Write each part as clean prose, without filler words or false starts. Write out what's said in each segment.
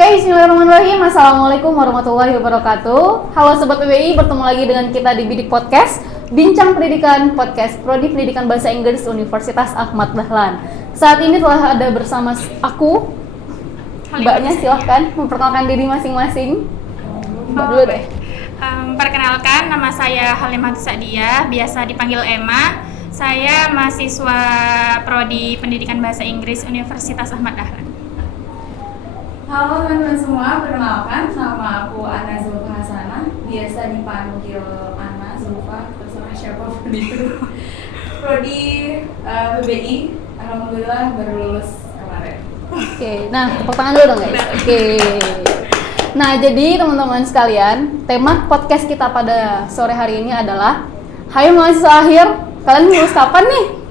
Oke, bismillahirrahmanirrahim. Assalamualaikum warahmatullahi wabarakatuh. Halo Sobat PBI, bertemu lagi dengan kita di Bidik Podcast, Bincang Pendidikan Podcast Prodi Pendidikan Bahasa Inggris Universitas Ahmad Dahlan. Saat ini telah ada bersama aku, Mbaknya, silahkan memperkenalkan diri masing-masing. Mbak dulu deh. Perkenalkan, nama saya Halimah Sadia, biasa dipanggil Emma. Saya mahasiswa Prodi Pendidikan Bahasa Inggris Universitas Ahmad Dahlan. Halo teman-teman semua, perkenalkan nama aku Ana Zulfa Hasanah, biasa dipanggil Ana Zulfa, terserah siapapun itu. Prodi PBI, alhamdulillah baru lulus kemarin. Oke, nah tepuk tangan dulu dong guys. Oke. Nah, jadi teman-teman sekalian, tema podcast kita pada sore hari ini adalah Hai mahasiswa akhir, kalian lulus kapan nih?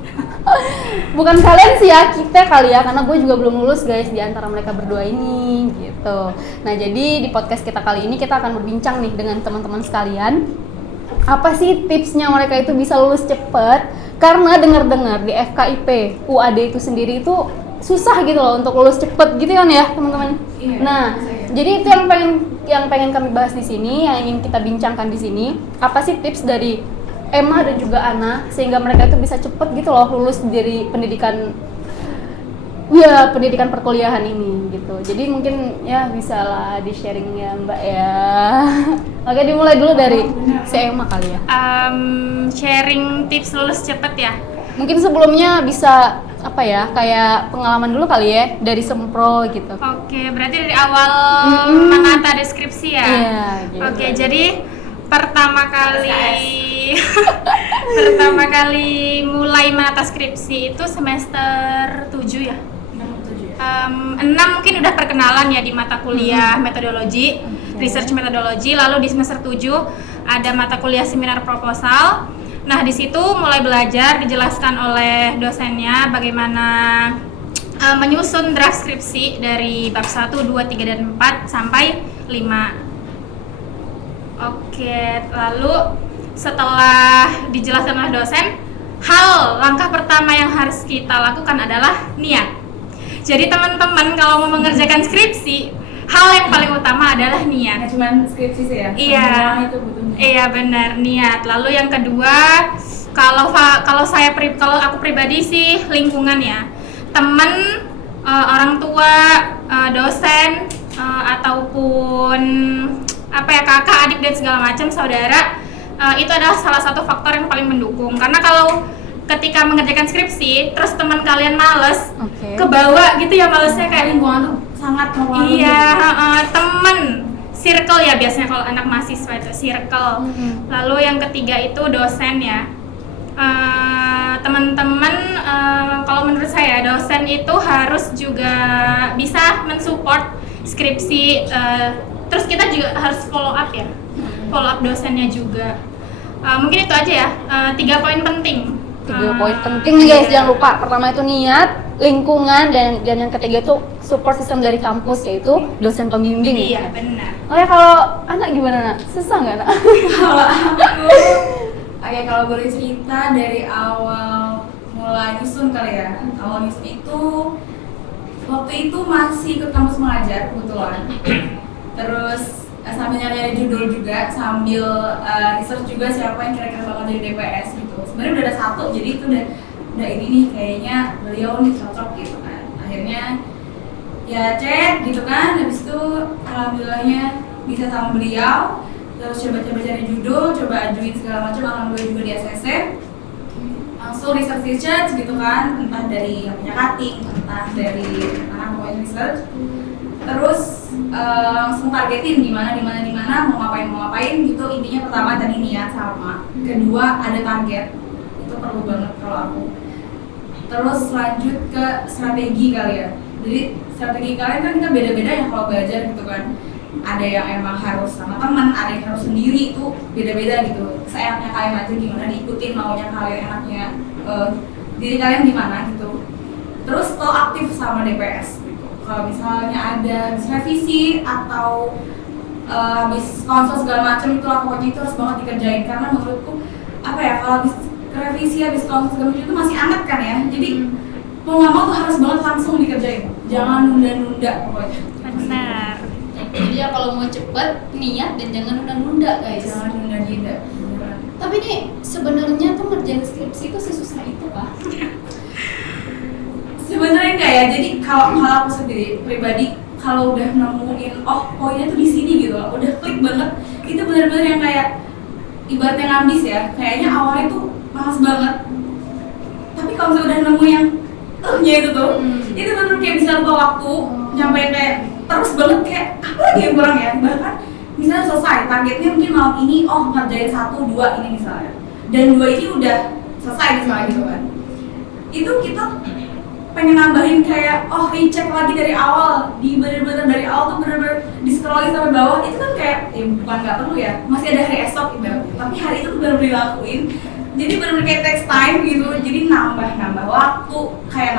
Bukan kalian sih ya, kita kali ya, karena gue juga belum lulus guys di antara mereka berdua ini gitu. Nah, jadi di podcast kita kali ini kita akan berbincang nih dengan teman-teman sekalian. Apa sih tipsnya mereka itu bisa lulus cepet? Karena dengar-dengar di FKIP UAD itu sendiri itu susah gitu loh untuk lulus cepet gitu kan ya teman-teman. Iya, Nah, jadi itu yang pengen kami bahas di sini, yang ingin kita bincangkan di sini. Apa sih tips dari Emma dan juga Ana sehingga mereka itu bisa cepet gitu loh lulus dari pendidikan perkuliahan ini gitu. Jadi mungkin ya bisa lah di sharing ya Mbak ya. Oke, dimulai dulu dari si Emma kali ya. Sharing tips lulus cepet ya. Mungkin sebelumnya bisa apa ya, kayak pengalaman dulu kali ya dari Sempro gitu. Oke, berarti dari awal menata deskripsi ya. Iya, gitu. Oke, jadi pertama kali mulai menata skripsi itu semester 7 ya. 6 mungkin udah perkenalan ya di mata kuliah metodologi, research methodology. Lalu di semester 7 ada mata kuliah seminar proposal. Nah, di situ mulai belajar, dijelaskan oleh dosennya bagaimana menyusun draft skripsi dari bab 1, 2, 3, dan 4 sampai 5. Oke, lalu setelah dijelaskan oleh dosen, langkah pertama yang harus kita lakukan adalah niat. Jadi teman-teman kalau mau mengerjakan skripsi, hal yang paling utama adalah niat. Nggak cuma skripsi sih ya? Iya, itu butuhnya. iya benar, niat. Lalu yang kedua, kalau aku pribadi sih lingkungan ya, teman, orang tua, dosen, ataupun kakak, adik dan segala macam saudara, itu adalah salah satu faktor yang paling mendukung. Karena kalau ketika mengerjakan skripsi terus teman kalian males, kebawa gitu ya malesnya, kayak lingkungan tuh sangat mempengaruhi. Iya, temen, circle ya biasanya kalau anak mahasiswa itu circle. Lalu yang ketiga itu dosen ya. Teman-teman, kalau menurut saya dosen itu harus juga bisa mensupport skripsi. Terus kita juga harus follow up ya, follow up dosennya juga. Mungkin itu aja ya, 3 poin penting. 3 poin penting nih guys, jangan lupa. Pertama itu niat, lingkungan, dan yang ketiga itu support system dari kampus, yaitu dosen pembimbing. Iya, benar. Oh ya, kalau anak gimana, Nak? Susah nggak, Nak? Kalau aku, kalau boleh cerita dari awal mulai nyusun kali ya. Awal nyusun itu, waktu itu masih ke kampus mengajar kebetulan. Terus sambil nyari judul juga, sambil research juga siapa yang kira-kira bakal jadi DPS gitu. Sebenarnya udah ada satu, jadi itu udah ini nih kayaknya beliau nih cocok gitu kan. Akhirnya ya cek gitu kan, habis itu alhamdulillahnya bisa sama beliau. Terus coba-coba cari judul, coba ajuin segala macam, alhamdulillah juga di ACC. Langsung research gitu kan, entah dari yang punya cutting, entah dari pokoknya research. Terus langsung targetin di mana mau ngapain gitu. Intinya pertama tadi niat sama, kedua ada target, itu perlu banget kalau aku. Terus lanjut ke strategi kali ya. Jadi strategi kalian kan kita beda-beda ya kalau belajar gitu kan. Ada yang emang harus sama teman, ada yang harus sendiri, itu beda-beda gitu. Seenaknya kalian aja gimana, diikutin maunya kalian, enaknya diri kalian gimana gitu. Terus aktif sama DPS. Kalau misalnya ada habis revisi atau habis konsul segala macam, itulah pokoknya itu harus banget dikerjain. Karena menurutku kalau habis revisi, habis konsul segala macam itu masih anget kan ya. Jadi mau nggak mau tuh harus banget langsung dikerjain, jangan nunda-nunda pokoknya. Benar. ya kalau mau cepet niat dan jangan nunda-nunda guys. Jangan nunda-nunda. Beneran. Tapi nih sebenarnya tuh ngerjain skripsi itu sesusah itu kah? Sebenarnya enggak ya. Jadi kalau aku sendiri pribadi kalau udah nemuin poinnya tuh di sini gitu loh, udah klik banget, itu benar-benar yang kayak ibaratnya ngambis ya. Kayaknya awalnya tuh malas banget. Tapi kalau misalnya udah nemu yang itu tuh, itu benar-benar kayak bisa lupa waktu, nyampe kayak terus banget kayak apa lagi yang kurang ya. Bahkan misalnya selesai targetnya mungkin malam ini ngerjain 1, 2 ini misalnya, dan 2 ini udah selesai misalnya gitu kan. Itu kita pengen nambahin kayak recheck lagi dari awal, di bener-bener dari awal tuh bener-bener di scroll lagi sampai bawah. Itu kan kayak bukan nggak perlu ya, masih ada hari esok gitu, tapi hari itu tuh bener-bener dilakuin. Jadi bener-bener kayak text time gitu, jadi nambah waktu, kayak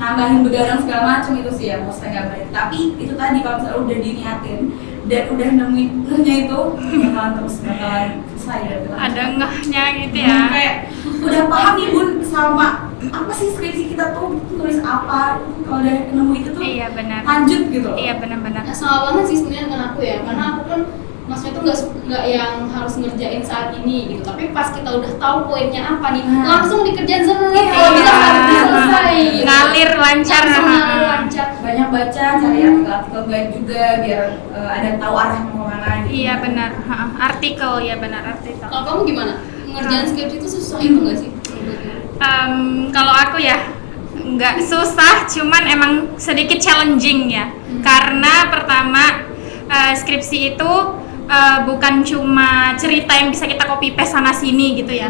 nambahin begadang segala macam itu sih ya, maksudnya nggak baik. Tapi itu tadi kalau misalnya udah diniatin dan udah nemuin itu bakalan selesai gitu. Ada ngehnya gitu ya. Kayak udah paham nih Bun sama apa sih skripsi kita tuh tulis apa, kalau udah nemu itu tuh Iya benar. lanjut gitu. Iya benar-benar. Nah, sama banget sih sebenarnya dengan aku ya, karena aku kan maksudnya tuh nggak yang harus ngerjain saat ini gitu, tapi pas kita udah tahu poinnya apa nih, langsung dikerjain kalau bisa hari selesai gitu. Ngalir lancar. Langsung ngalir lancar. Banyak baca, cari artikel guide juga biar ada tahu arahnya mau kemana gitu. Iya benar. Artikel ya benar artikel. Kalau kamu gimana? Ngerjain skripsi itu susah itu nggak sih? Kalau aku ya nggak susah, cuman emang sedikit challenging ya. Karena pertama skripsi itu bukan cuma cerita yang bisa kita copy paste sana sini gitu ya.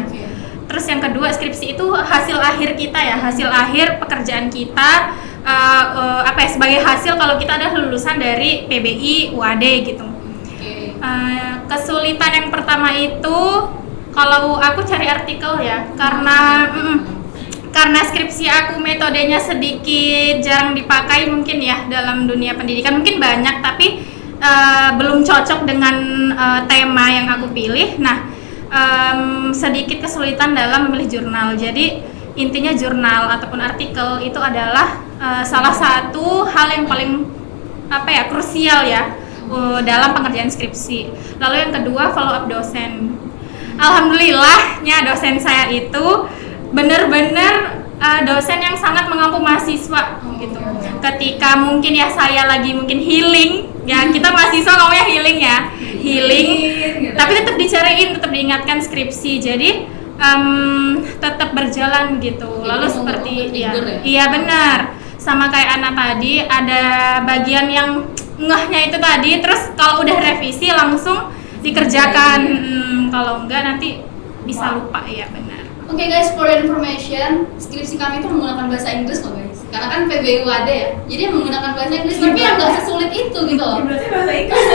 Terus yang kedua, skripsi itu hasil akhir kita ya, hasil akhir pekerjaan kita sebagai hasil kalau kita ada lulusan dari PBI UAD gitu. Kesulitan yang pertama itu kalau aku cari artikel ya, karena skripsi aku metodenya sedikit jarang dipakai mungkin ya dalam dunia pendidikan, mungkin banyak tapi belum cocok dengan tema yang aku pilih. Nah, sedikit kesulitan dalam memilih jurnal. Jadi intinya jurnal ataupun artikel itu adalah salah satu hal yang paling krusial ya dalam pengerjaan skripsi. Lalu yang kedua, follow up dosen. Alhamdulillahnya dosen saya itu benar-benar dosen yang sangat mengampu mahasiswa gitu. Ketika mungkin ya saya lagi mungkin healing, ya kita mahasiswa ngomongnya healing ya, healing, tapi tetap dicariin, tetap diingatkan skripsi. Jadi tetap berjalan gitu. Lalu seperti iya benar. Sama kayak Ana tadi, ada bagian yang ngehnya itu tadi, terus kalau udah revisi langsung dikerjakan. Kalau enggak nanti bisa lupa ya benar. Oke guys, for your information, skripsi kami itu menggunakan bahasa Inggris loh guys. Karena kan PBI UAD ya, jadi yang menggunakan bahasa Inggris, tapi yang nggak sesulit itu gitu loh. Berarti bahasa Inggris.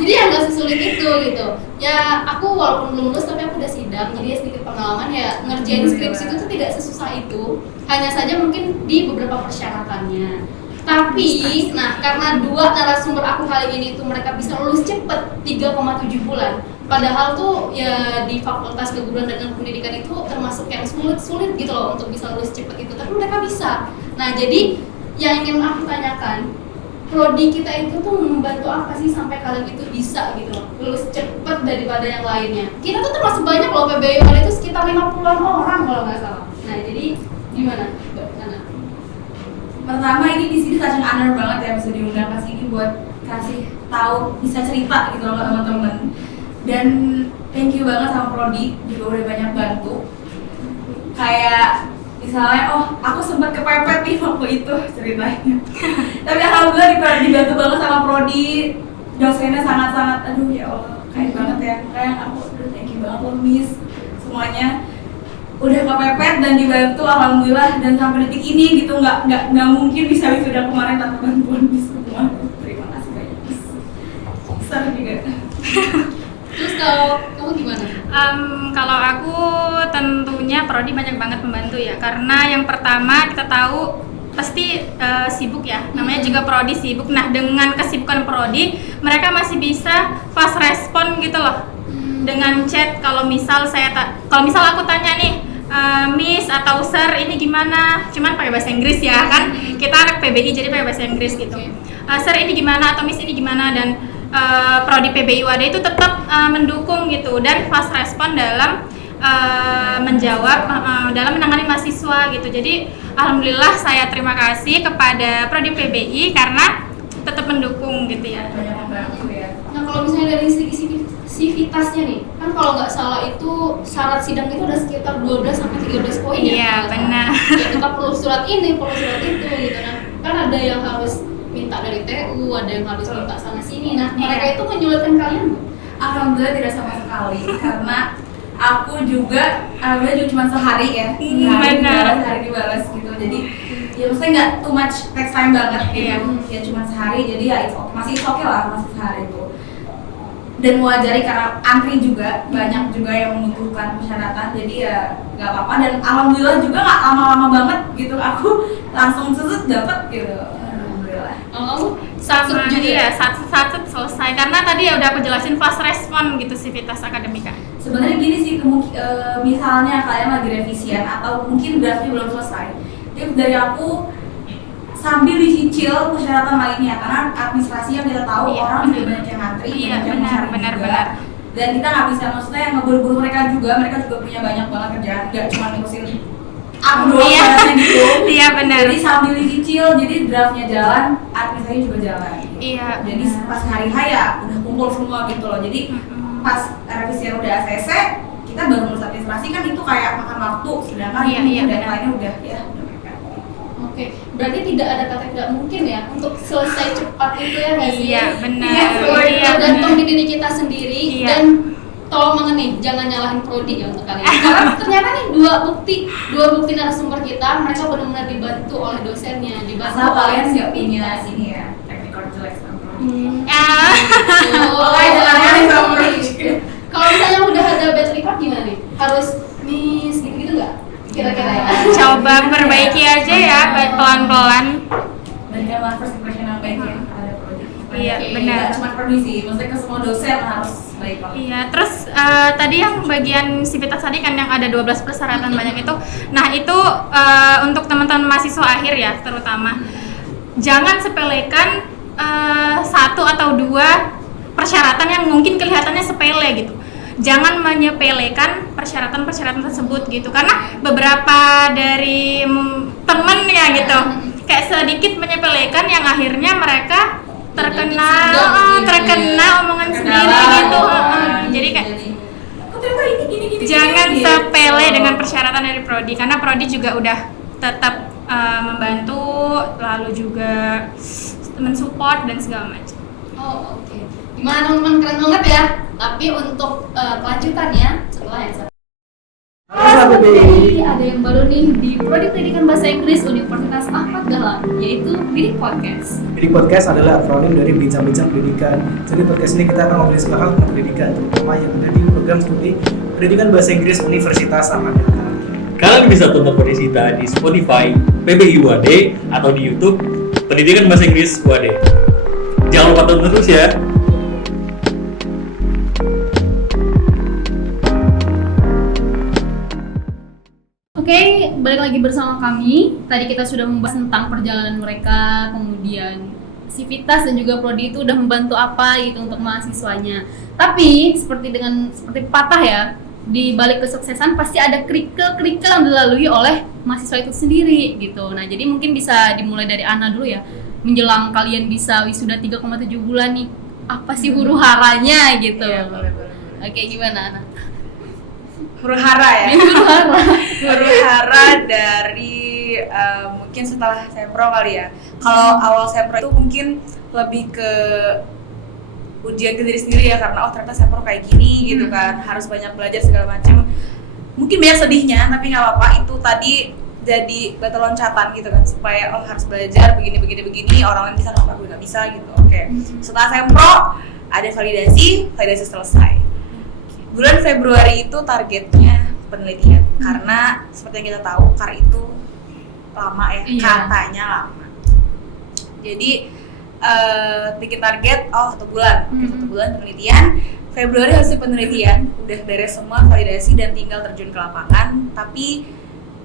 Jadi yang nggak sesulit itu gitu. Ya aku walaupun belum lulus tapi aku udah sidang, jadi sedikit pengalaman ya ngerjain skripsi itu tuh tidak sesusah itu. Hanya saja mungkin di beberapa persyaratannya. Tapi, nah karena dua narasumber aku kali ini tuh mereka bisa lulus cepet 3,7 bulan. Padahal tuh ya di Fakultas Keguruan dan Pendidikan itu termasuk yang sulit gitu loh untuk bisa lulus cepet itu. Tapi mereka bisa. Nah jadi yang ingin aku tanyakan, prodi kita itu tuh membantu apa sih sampai kalian itu bisa gitu loh lulus cepet daripada yang lainnya? Kita tuh termasuk banyak loh, PBI itu sekitar 50-an orang kalau nggak salah. Nah jadi gimana Mbak Nana? Pertama ini di sini stasiun honor banget ya bisa diundang ke sini buat kasih tahu, bisa cerita gitu loh ke teman-teman. Dan thank you banget sama prodi juga udah banyak bantu. Kayak misalnya aku sempat kepepet nih waktu itu ceritanya. Tapi alhamdulillah dibantu banget sama prodi, dosennya sangat-sangat ya Allah keren banget ya. Kayak aku thank you banget loh Miss semuanya. Udah kepepet dan dibantu alhamdulillah, dan sampai detik ini gitu nggak mungkin bisa wisuda kemarin tanpa bantuan Miss semua. Terima kasih banyak Miss. Besar juga. Terus kalau kamu gimana? Kalau aku tentunya prodi banyak banget membantu ya, karena yang pertama kita tahu pasti sibuk ya, namanya juga prodi sibuk. Nah dengan kesibukan prodi mereka masih bisa fast respon gitu loh dengan chat. Kalau misal aku tanya nih Miss atau Sir ini gimana, cuman pakai bahasa Inggris ya kan, kita anak PBI jadi pakai bahasa Inggris gitu. Sir ini gimana atau Miss ini gimana, dan Prodi PBI Wadah itu tetap mendukung gitu dan fast respon dalam menjawab dalam menangani mahasiswa gitu. Jadi alhamdulillah saya terima kasih kepada Prodi PBI karena tetap mendukung gitu ya. Nah kalau misalnya dari segi sivitasnya nih, kan kalau nggak salah itu syarat sidang itu ada sekitar 12-13 poin ya? Iya benar. Ya, kita perlu surat ini, perlu surat itu gitu. Nah kan ada yang harus minta dari TU, ada yang harus minta sana sini. Nah mereka itu menyulitkan kalian nggak? Alhamdulillah tidak sama sekali karena aku juga cuma sehari ya, sehari dibalas gitu. Jadi ya maksudnya nggak too much text time banget gitu. Ya cuma sehari, jadi ya masih oke lah, masih sehari itu. Dan mewajari karena antri juga, banyak juga yang membutuhkan persyaratan, jadi ya nggak apa-apa. Dan alhamdulillah juga nggak lama-lama banget gitu, aku langsung dapat gitu. Alhamdulillah. Sama dia satu selesai karena tadi ya udah aku jelasin fast respon gitu Sivitas Akademika. Sebenarnya gini sih, misalnya kalian lagi revisian atau mungkin draftnya belum selesai, tips dari aku sambil dicicil persyaratan lainnya karena administrasi yang kita tahu orang juga banyak yang ngantri, banyak yang mencari juga. Dan kita nggak bisa maksudnya ngeburu-buru mereka juga punya banyak banget kerjaan, nggak cuma ngurusin aku doang gitu. Iya benar. Jadi sambil dicicil, jadi draftnya jalan, administrasi juga jalan. Gitu. Iya. Jadi pas hari H ya udah kumpul semua gitu loh. Jadi pas revisian udah ACC, kita baru ngurus administrasi kan itu kayak makan waktu, sedangkan deadline-nya udah mepet. Oke, berarti tidak ada kata tidak mungkin ya untuk selesai cepat itu ya nggak sih? Iya benar. Iya, tergantung di diri kita sendiri dan tolong banget nih, jangan nyalahin prodi ya untuk kalian. Karena ternyata nih dua bukti narasumber kita, mereka benar-benar dibantu oleh dosennya, dibantu asal oleh kalian nggak punya ini ya, technical jelek sama Kalau misalnya udah ada bad record gimana nih? Harus miss gitu-gitu nggak? Kira-kira ya? Coba perbaiki aja ya, pelan-pelan. Berikanlah first impression yang baik ya ada prodi. Iya benar. Cuma prodi sih, maksudnya ke semua dosen harus baik lah. Iya, terus tadi yang bagian Sivitas tadi kan yang ada 12 persyaratan banyak itu. Nah itu untuk teman-teman mahasiswa akhir ya terutama, jangan sepelekan satu atau dua persyaratan yang mungkin kelihatannya sepele gitu. Jangan menyepelekan persyaratan-persyaratan tersebut gitu, karena beberapa dari temen ya gitu kayak sedikit menyepelekan yang akhirnya mereka terkena omongan sendiri gitu. Jadi kayak jangan sepele dengan persyaratan dari prodi, karena prodi juga udah tetap membantu, lalu juga mensupport dan segala macam. Oh oke. Gimana teman-teman, keren banget ya. Tapi untuk kelanjutannya setelah yang satu. Halo PBI, ada yang baru nih di Prodi Pendidikan Bahasa Inggris Universitas Ahmad Dahlan, yaitu Bidik Podcast. Bidik Podcast adalah akronim dari Bincang-Bincang Pendidikan. Jadi podcast ini kita akan ngobrolin segala hal tentang pendidikan, terutama yang ada di program studi Pendidikan Bahasa Inggris Universitas Ahmad Dahlan. Kalian bisa tonton podcast kita di Spotify, PBI UAD, atau di YouTube Pendidikan Bahasa Inggris UAD. Jangan lupa tonton terus ya. Oke, balik lagi bersama kami. Tadi kita sudah membahas tentang perjalanan mereka, kemudian Sivitas dan juga prodi itu udah membantu apa gitu untuk mahasiswanya. Tapi seperti patah ya, di balik kesuksesan pasti ada kerikil yang dilalui oleh mahasiswa itu sendiri gitu. Nah, jadi mungkin bisa dimulai dari Ana dulu ya. Menjelang kalian bisa wisuda 3,7 bulan nih, apa sih huru-haranya gitu? Iya, boleh. Oke, gimana Ana? Huru-hara ya? Huru-hara dari mungkin setelah sempro kali ya. Kalau awal sempro itu mungkin lebih ke ujian ke diri sendiri ya, karena ternyata sempro kayak gini gitu kan, harus banyak belajar segala macam. Mungkin banyak sedihnya, tapi nggak apa-apa, itu tadi jadi batu loncatan gitu kan, supaya harus belajar begini, orang lain bisa kenapa gue nggak bisa gitu. Oke. Setelah sempro ada validasi selesai. Bulan Februari itu targetnya penelitian, karena seperti yang kita tahu KAR itu lama ya, katanya lama. Jadi bikin target 1 bulan, 1 bulan penelitian. Februari hasil penelitian udah beres semua, validasi dan tinggal terjun ke lapangan. Tapi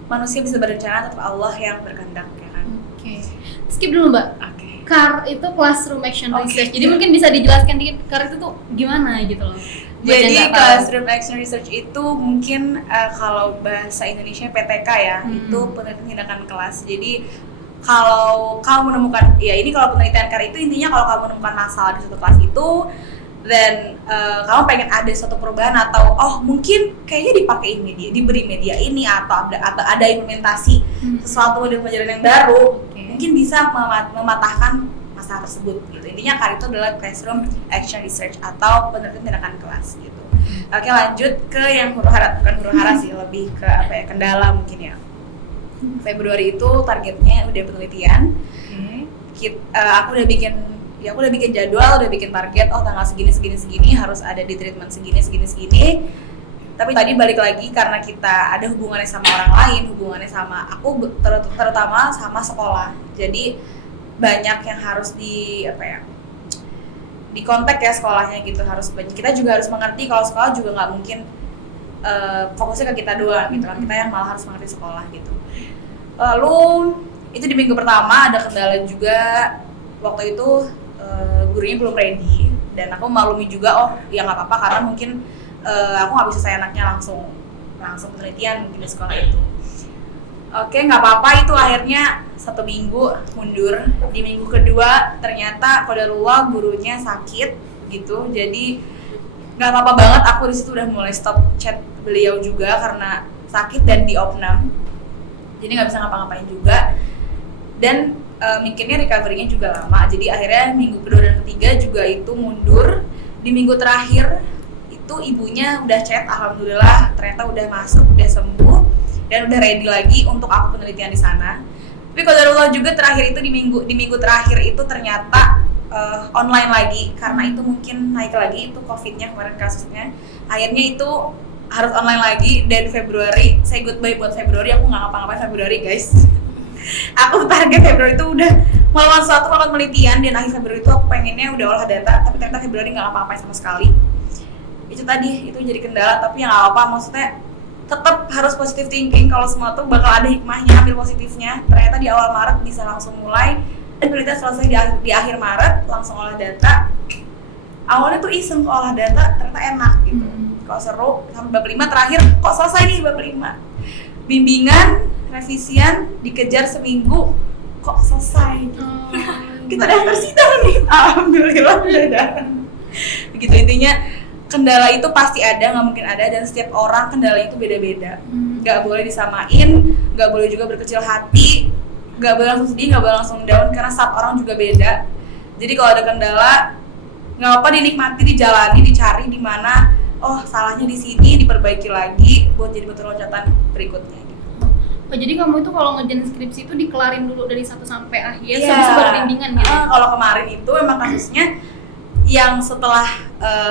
manusia bisa berencana, tetap Allah yang berkehendak ya kan. Oke. Skip dulu Mbak. Oke. CAR itu Classroom Action Oke. Research. Jadi mungkin bisa dijelaskan dikit CAR itu tuh gimana gitu loh. Buat yang Jadi nggak tahu. Classroom Action Research itu mungkin kalau bahasa Indonesia PTK ya, itu penelitian tindakan kelas. Jadi kalau kamu menemukan, ya ini kalau penelitian CAR itu intinya kalau kamu menemukan masalah di suatu kelas itu, dan kamu pengen ada suatu perubahan atau mungkin kayaknya dipakai media, diberi media ini atau ada implementasi sesuatu di pelajaran yang baru, mungkin bisa mematahkan masalah tersebut gitu. Intinya CAR itu adalah Classroom Action Research atau penelitian tindakan kelas gitu. Oke, lanjut ke yang huru-hara, bukan huru-hara sih, lebih ke kendala mungkin ya. Februari itu targetnya udah penelitian. Aku udah bikin jadwal, udah bikin target, tanggal segini harus ada di treatment segini. Tapi tadi balik lagi karena kita ada hubungannya sama orang lain, hubungannya sama aku terutama sama sekolah. Jadi banyak yang harus di kontak ya sekolahnya gitu, kita juga harus mengerti kalau sekolah juga nggak mungkin fokusnya ke kita doang gitu kan, kita yang malah harus mengerti sekolah gitu. Lalu itu di minggu pertama ada kendala juga, waktu itu gurunya belum ready dan aku maklumi juga ya nggak apa-apa karena mungkin aku nggak bisa seenaknya langsung penelitian mungkin di sekolah itu. Oke, nggak apa-apa, itu akhirnya 1 minggu mundur. Di minggu kedua ternyata qadarullah gurunya sakit gitu, jadi nggak apa-apa banget, aku di situ udah mulai stop chat beliau juga karena sakit dan di opnam, jadi nggak bisa ngapa-ngapain juga dan mikirnya recovery-nya juga lama. Jadi akhirnya minggu kedua dan ketiga juga itu mundur. Di minggu terakhir itu ibunya udah chat, alhamdulillah ternyata udah masuk, udah sembuh dan udah ready lagi untuk aku penelitian di sana. Tapi qadarullah juga terakhir itu di minggu terakhir itu ternyata online lagi karena itu mungkin naik lagi itu COVID-nya kemarin kasusnya. Akhirnya itu harus online lagi dan Februari, say goodbye buat Februari, aku nggak ngapa-ngapain Februari guys. Aku target Februari itu udah melakukan penelitian dan akhir Februari itu aku pengennya udah olah data, tapi ternyata Februari nggak ngapa-ngapain sama sekali. Itu tadi, itu jadi kendala, tapi yang nggak apa-apa, maksudnya tetap harus positive thinking kalau semua tuh bakal ada hikmahnya, ambil positifnya. Ternyata di awal Maret bisa langsung mulai dan penelitian selesai di akhir Maret, langsung olah data. Awalnya tuh iseng olah data, ternyata enak gitu. Kok seru, sampai bab 5 terakhir, kok selesai nih bab 5. Bimbingan, revisian, dikejar seminggu, kok selesai. Kita daftar sidang nih, alhamdulillah udah. Begitu intinya, kendala itu pasti ada, nggak mungkin ada, dan setiap orang kendala itu beda-beda. Nggak boleh disamain, nggak boleh juga berkecil hati, nggak boleh langsung sedih, nggak boleh langsung down, karena setiap orang juga beda. Jadi kalau ada kendala, nggak apa-apa, dinikmati, dijalani, dicari di mana, salahnya di sini, diperbaiki lagi buat jadi betul loncatan berikutnya. Jadi kamu itu kalau ngerjain skripsi itu dikelarin dulu dari 1 sampai akhir, sampai baru bimbingan gitu? Kalau kemarin itu emang kasusnya yang setelah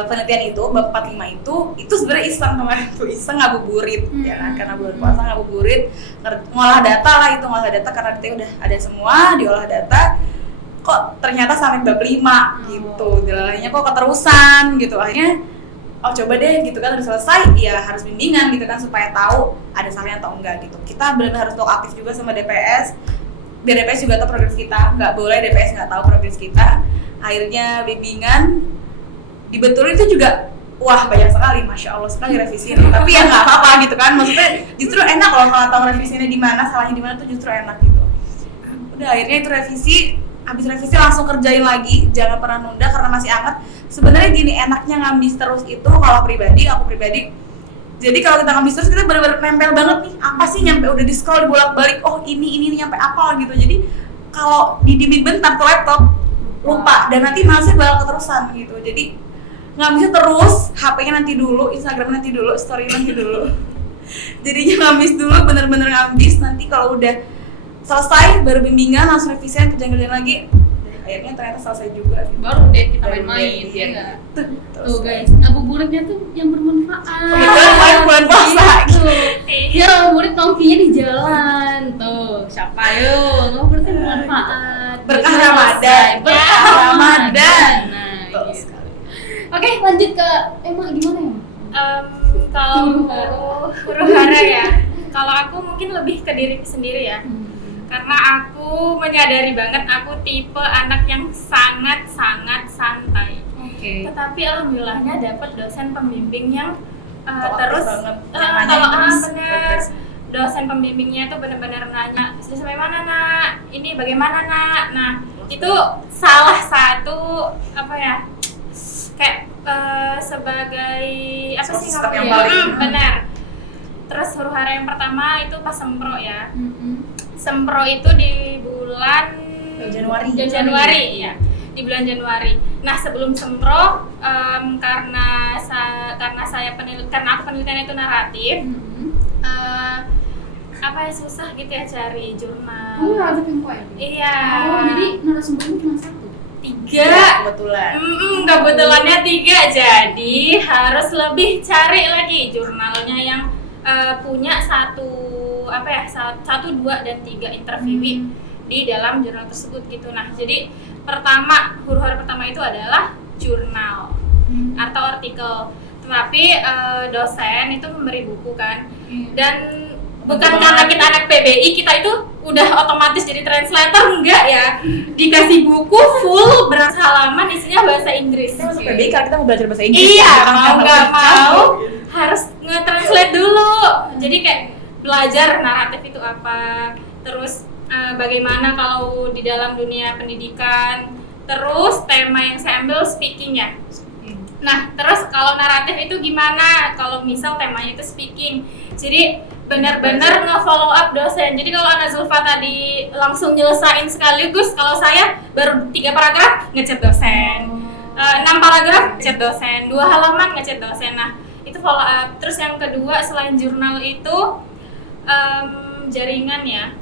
penelitian itu, bab 45 itu sebenarnya iseng kemarin tuh, iseng ngabuburit ya kan, karena bulan puasa ngabuburit, ngolah data lah itu, ngolah data karena kita udah ada semua, diolah data, kok ternyata sampai bab 5 gitu, jalannya kok keterusan gitu, akhirnya coba deh gitu kan, udah selesai, ya harus bimbingan gitu kan supaya tahu ada salahnya atau enggak gitu. Kita benar-benar harus aktif juga sama DPS, biar DPS juga tahu progres kita, nggak boleh DPS nggak tahu progres kita. Akhirnya bimbingan, dibetulin itu juga, wah banyak sekali, masya Allah sekali revisinya. Tapi ya nggak apa-apa gitu kan, maksudnya justru enak loh kalau tahu revisinya di mana, salahnya di mana tuh justru enak gitu. Udah akhirnya itu revisi, habis revisi langsung kerjain lagi, jangan pernah nunda karena masih hangat. Sebenarnya gini, enaknya ngambis terus itu kalau aku pribadi. Jadi kalau kita ngambis terus kita benar-benar nempel banget nih, apa sih nyampe udah di scroll dibolak-balik, ini nyampe apa gitu. Jadi kalau didiemin bentar ke laptop lupa dan nanti malesnya bakal keterusan gitu. Jadi ngambisnya terus, HP-nya nanti dulu, Instagram nanti dulu, story nanti dulu. Jadinya ngambis dulu, bener-bener ngambis, nanti kalau udah selesai baru bimbingan, langsung revisian, kerjaan lagi. Akhirnya ternyata selesai juga. Baru deh kita main-main, ya nggak? Tuh guys, ngabuburitnya tuh yang bermanfaat. Bulan puasa. Ya ngabuburit nongkinya di jalan. Tuh, siapa yuk? Ngabuburitnya bermanfaat. Berkah Ramadan. Berkah Ramadan. Nah, gitu. Oke, lanjut ke Emma, gimana ya? Kalau huru-hara ya, kalau aku mungkin lebih ke diri sendiri ya. karena aku menyadari banget aku tipe anak yang sangat santai. Tetapi alhamdulillahnya dapat dosen pembimbing yang terus benar. Dosen pembimbingnya itu benar-benar nanya, sudah sampai mana nak? Ini bagaimana nak? Nah itu salah satu kayak sebagai apa sih namanya? Benar. Terus huru-hara yang pertama itu pas sempro ya. Sempro itu di bulan Januari ya. Di bulan Januari. Nah sebelum sempro karena aku penelitian itu naratif. Susah gitu ya cari jurnal. Naratif info ya? Iya. Jadi narasumbernya cuma 1? 3. Kebetulan. Kebetulannya 3, jadi harus lebih cari lagi jurnalnya yang punya 1, 2 dan 3 interviewee di dalam jurnal tersebut gitu. Nah, jadi huru-hara pertama itu adalah jurnal atau artikel. Tetapi dosen itu memberi buku kan, dan bukan karena kita anak PBI kita itu udah otomatis jadi translator, enggak ya. Dikasih buku full berapa halaman isinya bahasa Inggris. Kita masuk PBI karena kita mau belajar bahasa Inggris. Iya, mau nggak mau harus nge-translate dulu. Jadi kayak belajar naratif itu apa, terus bagaimana kalau di dalam dunia pendidikan, terus tema yang saya ambil speaking ya. Nah, terus kalau naratif itu gimana? Kalau misal temanya itu speaking, jadi benar-benar nge-follow up dosen. Jadi kalau Ana Zulfa tadi langsung nyelesain sekaligus, kalau saya baru 3 paragraf ngechat dosen, 6 paragraf chat dosen, 2 halaman ngechat dosen. Nah, itu follow up. Terus yang kedua selain jurnal itu jaringan ya.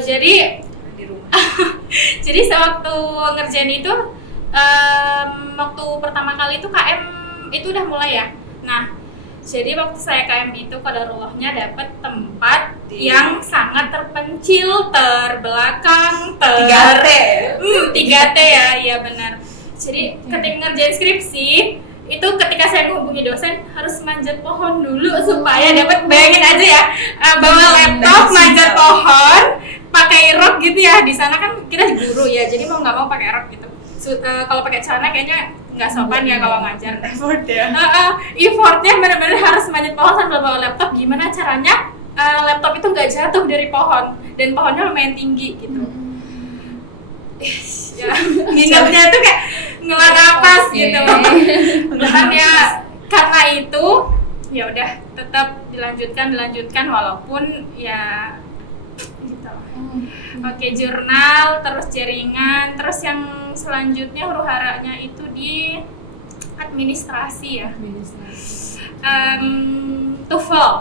Jadi Di rumah. jadi sewaktu ngerjain itu waktu pertama kali itu KM itu udah mulai ya. Nah, jadi waktu saya KM itu qadarullahnya dapat tempat yang sangat terpencil, terbelakang, 3T. 3T ya, iya benar. Jadi ketika ngerjain skripsi itu ketika saya menghubungi dosen harus manjat pohon dulu supaya dapat, bayangin aja ya, bawa laptop manjat pohon pakai rok gitu ya. Di sana kan kita guru ya, jadi mau nggak mau pakai rok gitu. Kalau pakai celana kayaknya nggak sopan ya kalau ngajar. Effort ya. Effortnya benar-benar harus manjat pohon sambil bawa laptop. Gimana caranya laptop itu nggak jatuh dari pohon, dan pohonnya lumayan tinggi gitu. Ya, ingatnya tuh kayak ngelah napas gitu. Dan ya karena itu ya udah tetap dilanjutkan walaupun ya gitu. Oke, jurnal, terus jaringan, terus yang selanjutnya huru-haranya itu di administrasi ya. TOEFL.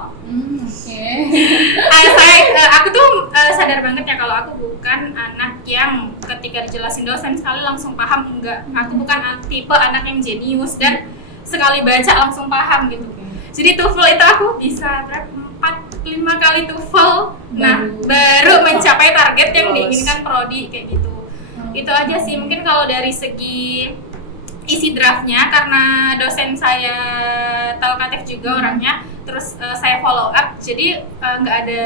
Aku tuh sadar banget ya kalau aku bukan anak yang ketika dijelasin dosen sekali langsung paham, enggak. Aku bukan tipe anak yang jenius dan sekali baca langsung paham gitu. Jadi TOEFL itu aku bisa 4-5 kali TOEFL. Nah, baru mencapai target yang diinginkan prodi kayak gitu. Itu aja sih, mungkin kalau dari segi isi draftnya, karena dosen saya talkatif juga orangnya, terus saya follow up, jadi nggak ada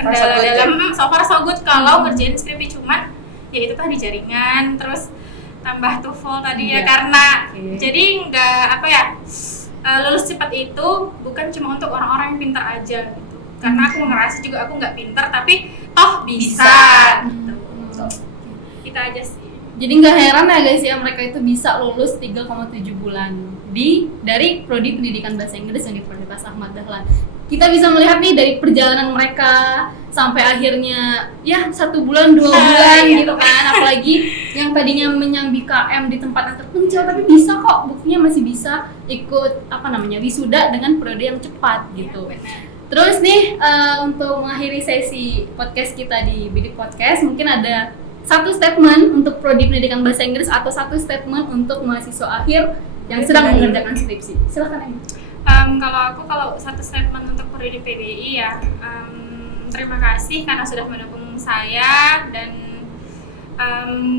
kendala dalam so far so good kalau ngerjain skripsi. Cuman ya itu tadi jaringan, terus tambah TOEFL tadi ya, karena jadi nggak lulus cepat itu bukan cuma untuk orang-orang yang pintar aja gitu. Karena aku ngerasa juga aku nggak pintar tapi toh bisa. Gitu. Kita aja sih. Jadi nggak heran ya guys ya, mereka itu bisa lulus 3,7 bulan dari Prodi Pendidikan Bahasa Inggris Universitas Ahmad Dahlan. Kita bisa melihat nih dari perjalanan mereka sampai akhirnya ya 1 bulan 2 bulan gitu kan. Apalagi yang tadinya menyambi KM di tempat yang terpencil tapi bisa kok, buktinya masih bisa ikut wisuda dengan periode yang cepat gitu. Terus nih untuk mengakhiri sesi podcast kita di Bidik Podcast, mungkin ada 1 statement untuk Prodi Pendidikan Bahasa Inggris atau 1 statement untuk mahasiswa akhir yang sedang mengerjakan skripsi. Silakan Em. Kalau 1 statement untuk Prodi PBI ya, terima kasih karena sudah mendukung saya, dan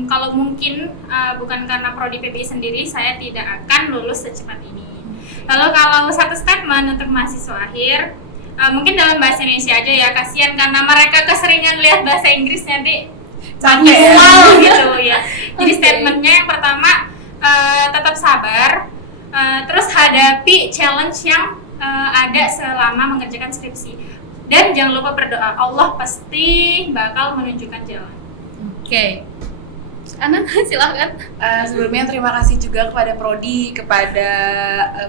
kalau mungkin bukan karena Prodi PBI sendiri saya tidak akan lulus secepat ini. Lalu kalau 1 statement untuk mahasiswa akhir, mungkin dalam bahasa Indonesia aja ya, kasihan karena mereka keseringan lihat bahasa Inggris nanti Capek ya. visual gitu ya. Jadi Oke. statementnya yang pertama, tetap sabar, terus hadapi challenge yang ada selama mengerjakan skripsi, dan jangan lupa berdoa, Allah pasti bakal menunjukkan jalan. Oke. Ana, silakan. Sebelumnya terima kasih juga kepada Prodi, kepada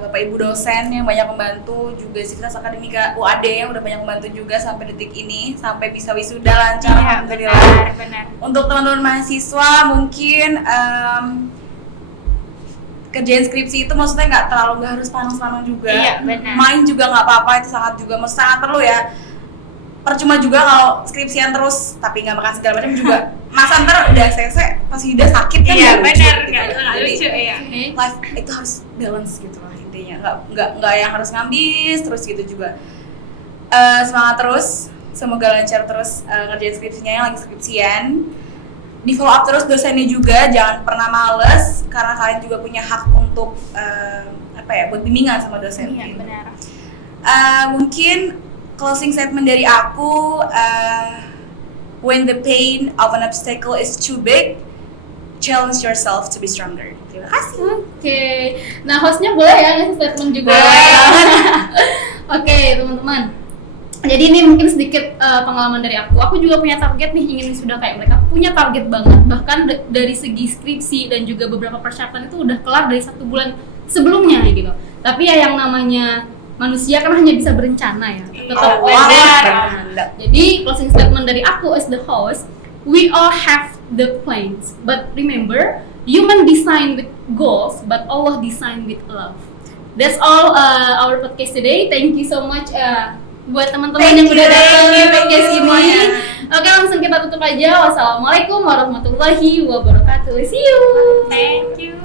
Bapak Ibu dosen yang banyak membantu, juga Sivitas Akademika UAD yang udah banyak membantu juga sampai detik ini, sampai bisa wisuda lancar, alhamdulillah. benar. Untuk teman-teman mahasiswa mungkin kerjain skripsi itu maksudnya nggak harus panas-panas juga. Iya, benar. Main juga nggak apa-apa, itu sangat perlu ya. Percuma juga kalau skripsian terus tapi nggak makan segala macam juga. Masa ntar udah selesai pasti udah sakit kan? Iya, nggak lucu benar, gitu. nggak Jadi, lucu ya. life itu harus balance gitu lah intinya, nggak yang harus ngambis terus gitu juga. Semangat terus, semoga lancar terus ngerjain skripsinya yang lagi skripsian. Di follow up terus dosennya juga, jangan pernah males karena kalian juga punya hak untuk buat bimbingan sama dosen. Iya, benar. Mungkin closing statement dari aku, when the pain of an obstacle is too big, challenge yourself to be stronger. Terima kasih. Oke. Nah, hostnya boleh ya ngasih statement juga. Oke, teman-teman. Jadi ini mungkin sedikit pengalaman dari aku. Aku juga punya target nih, ingin sudah kayak mereka. Punya target banget. Bahkan dari segi skripsi dan juga beberapa persyaratan itu udah kelar dari 1 bulan sebelumnya gitu. Tapi ya yang namanya manusia kan hanya bisa berencana ya. Tetap benar. Jadi closing statement dari aku as the host, we all have the plans, but remember, human design with goals, but Allah design with love. That's all our podcast today. Thank you so much buat teman-teman yang udah datang di podcast ini. semuanya. Oke, langsung kita tutup aja. Wassalamualaikum warahmatullahi wabarakatuh. See you. Thank you.